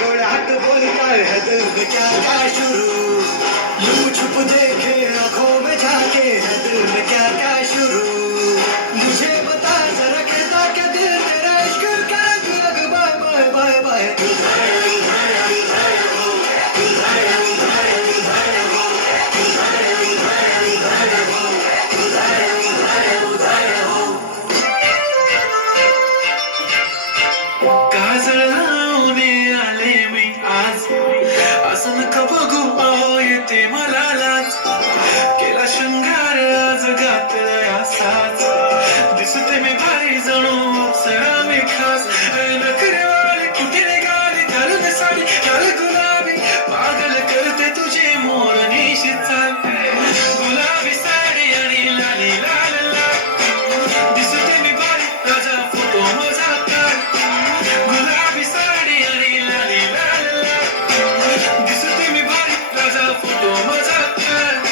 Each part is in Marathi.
गोड़ात बोलता है दिल में क्या क्या शुरू यूं छुप देखे आंखों में झाके है दिल में क्या क्या शुरू मुझे बता जरा कहता क्या दिल तेरा इश्क का रंग बाय बाय बाय बाय काजळ लावणे आले मी आज असं नका बघू अहो येते मला लाज केला शृंगार आज घातलाय असाच दिसते मी भारी जणू अप्सरा मी खास नखरेवाली कुठे निघाली घालून साडी लाल गुलाबी पागल करते तुझी मोरनीशी चाल गुलाबी साडी आणि लाली लाल लाल दिसते मी भारी राजा फोटो मजा काढ गुलाबी साडी आणि लाली लाल लाल दिसते मी भारी राजा फोटो मजा काढ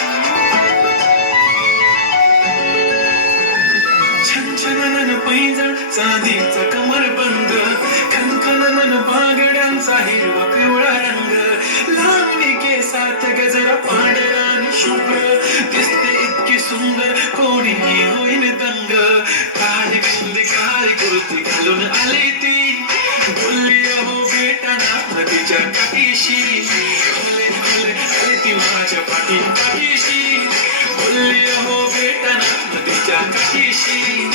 छन छननन पैंजण चांदीचा कमरबंद खनखननन बांगड्यांचा हिरवा पिवळा रंग लावणी केसात गजरा पांढरा आणि शुभ्र दिसते इतकी सुंदर कोणीही होईन दंग काळी बिंदी काळी कुर्ती घालून आली ती बोलली अहो भेटाना नदीच्या काठीशी खुले खुले आली ती माझ्या पाठीशी बोलली अहो भेटाना नदीच्या काठीशी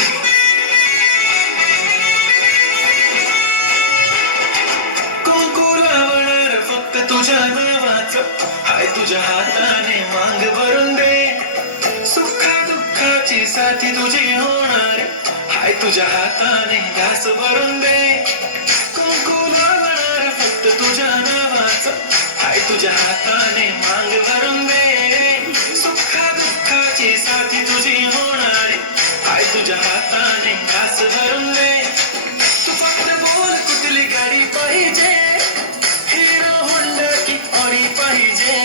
कुंकू लावणार फक्त तुझ्या नावाचं हाय तुझ्या हाताने मांग भरून दे सुखा दुःखाची साथी तुझी होणार हाय तुझ्या हाताने घास भरून दे कुंकू लावणार फक्त तुझ्या नावाचं हाय तुझ्या हाताने मांग भरून दे सुखा दुःखाची साथी तुझी होणार हाय तुझ्या हाताने घास भरून दे तू फक्त बोल कुठली गाडी पाहिजे हिरो होंडा की ऑडी पाहिजे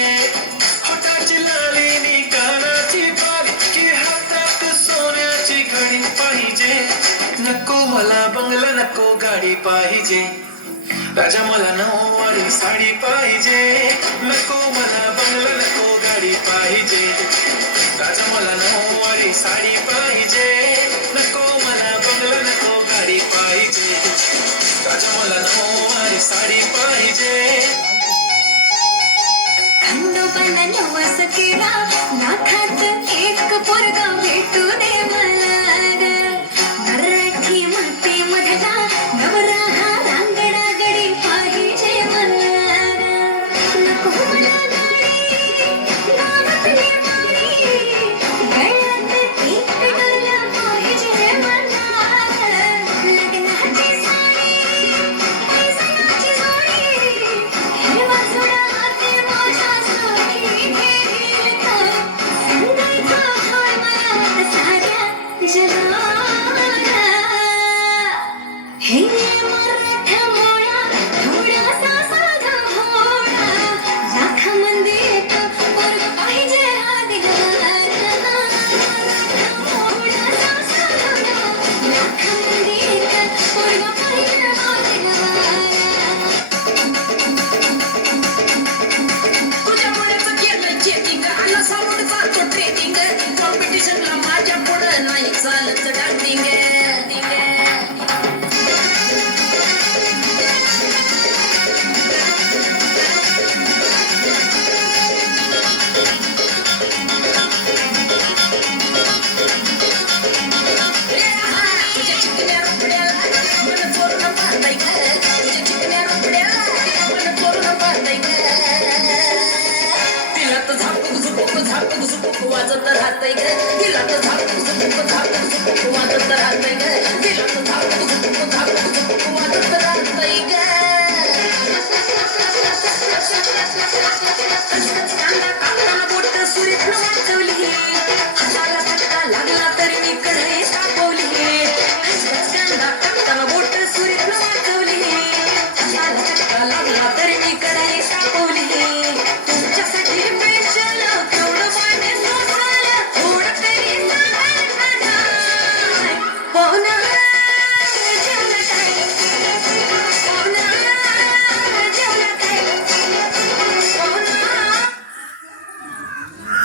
होटाची लाली नी कानाची बाली की हातात सोन्याची घडी पाहिजे नको मला बंगला नको गाडी पाहिजे राजा मला नऊवारी साडी पाहिजे नको मला बंगला नको गाडी पाहिजे राजा मला नऊवारी साडी पाहिजे नको मला बंगला नको गाडी पाहिजे राजा मला नऊवारी साडी पाहिजे खंडोबाला नवस केला लाखात एक पोरगा भेटू दे मला ग मराठी माती मधला नवरा हा रांगडा गडी पाहिजे मला ग नको मला गाडी गावातली मारी गळ्यात एक डोला पाहिजे मला लग्नाची साडी पैसाची जोडी हिरवा जुडा हाती माझ्या सोनी घेईल संगायचा हाय मला साऱ्या जगाला हे मराठा मोळा थोडासा साधा भोळा लाखामध्ये एक पोरगा पाहिजे हा दिलवाला थोडासा साधा लाखामध्ये एक पोरगा पाहिजे हा दिलवाला तुझ्यामुळेच केलं चेकिंग आला सावड जातो ट्रेनिंग कॉम्पिटिशनला माझ्या पुढं नाही चालत डान्सिंग तुझ्या चिकन्या रुपड्याला मन चोरून पाहताय ग तुझ्या चिकन्या रुपड्याला मन चोरून पाहताय ग तिला तर झापक झुपक वाजत राहतंय ग तिला तर झापक झुपक वाजत राहतंय ग